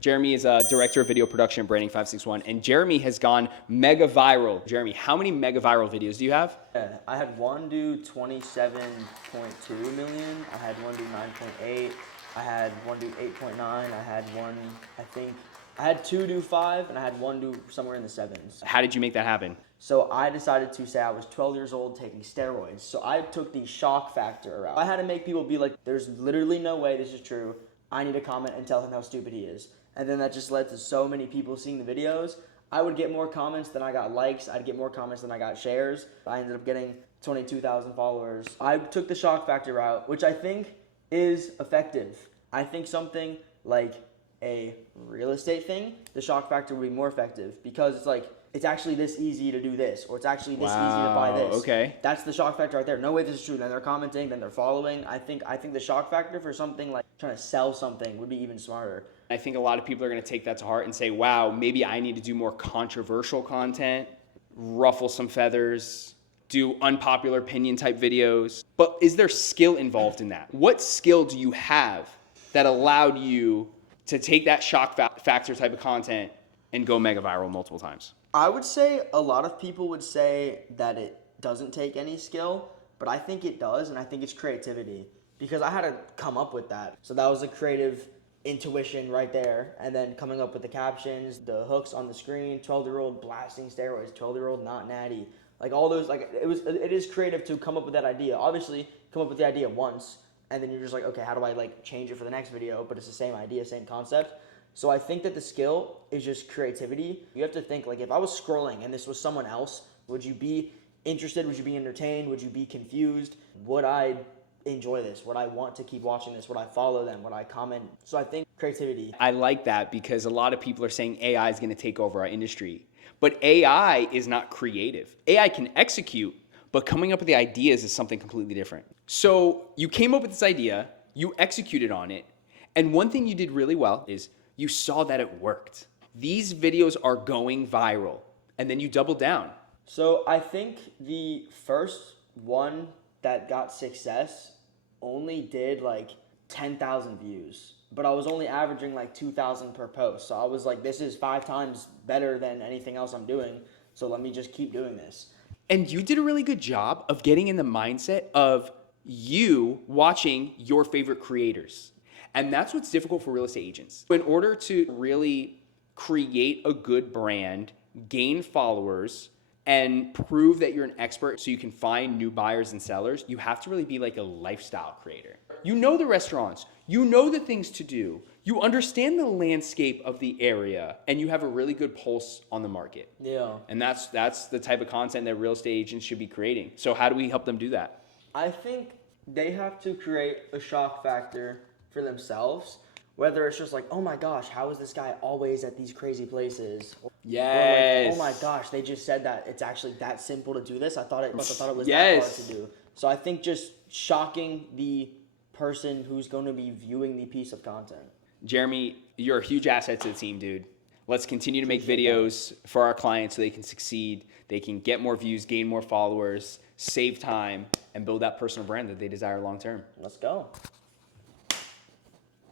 Jeremy is a director of video production at Branding 561, and Jeremy has gone mega viral. Jeremy, how many mega viral videos do you have? Yeah, I had one do 27.2 million. I had one do 9.8. I had one do 8.9. I had one, I had two do 5, and I had one do somewhere in the 7s. How did you make that happen? So I decided to say I was 12 years old taking steroids. So I took the shock factor route. I had to make people be like, there's literally no way this is true. I need to comment and tell him how stupid he is. And then that just led to so many people seeing the videos. I would get more comments than I got likes. I'd get more comments than I got shares. I ended up getting 22,000 followers. I took the shock factor route, which I think is effective. I think something like a real estate thing, the shock factor would be more effective because it's like, it's actually this easy to do this, or it's actually this easy to buy this. Okay. That's the shock factor right there. No way this is true. Then they're commenting, then they're following. I think the shock factor for something like trying to sell something would be even smarter. I think a lot of people are going to take that to heart and say, wow, maybe I need to do more controversial content, ruffle some feathers, do unpopular opinion type videos. But is there skill involved in that? What skill do you have that allowed you to take that shock factor type of content and go mega viral multiple times? I would say a lot of people would say that it doesn't take any skill, but I think it does, and I think it's creativity because I had to come up with that. So that was a creative intuition right there, and then coming up with the captions, the hooks on the screen, 12-year-old blasting steroids, 12-year-old not natty, like all those, like it is creative to come up with that idea. Obviously, come up with the idea once, and then you're just like, okay, how do I like change it for the next video? But it's the same idea, same concept. So I think that the skill is just creativity. You have to think, like, if I was scrolling and this was someone else, would you be interested? Would you be entertained? Would you be confused? Would I enjoy this? Would I want to keep watching this? Would I follow them? Would I comment? So I think creativity. I like that because a lot of people are saying AI is going to take over our industry. But AI is not creative. AI can execute, but coming up with the ideas is something completely different. So you came up with this idea, you executed on it, and one thing you did really well is you saw that it worked. These videos are going viral, and then you doubled down. So I think the first one that got success only did like 10,000 views, but I was only averaging like 2,000 per post. So I was like, this is 5 times better than anything else I'm doing. So let me just keep doing this. And you did a really good job of getting in the mindset of you watching your favorite creators. And that's what's difficult for real estate agents. In order to really create a good brand, gain followers, and prove that you're an expert so you can find new buyers and sellers, you have to really be like a lifestyle creator. You know the restaurants, you know the things to do, you understand the landscape of the area, and you have a really good pulse on the market. Yeah. And that's the type of content that real estate agents should be creating. So how do we help them do that? I think they have to create a shock factor for themselves, whether it's just like, oh my gosh, how is this guy always at these crazy places? Yes. Or like, oh my gosh, they just said that it's actually that simple to do this. I thought it was that hard to do. So I think just shocking the person who's going to be viewing the piece of content. Jeremy, you're a huge asset to the team, dude. Let's continue to make videos for our clients so they can succeed, they can get more views, gain more followers, save time, and build that personal brand that they desire long term. Let's go.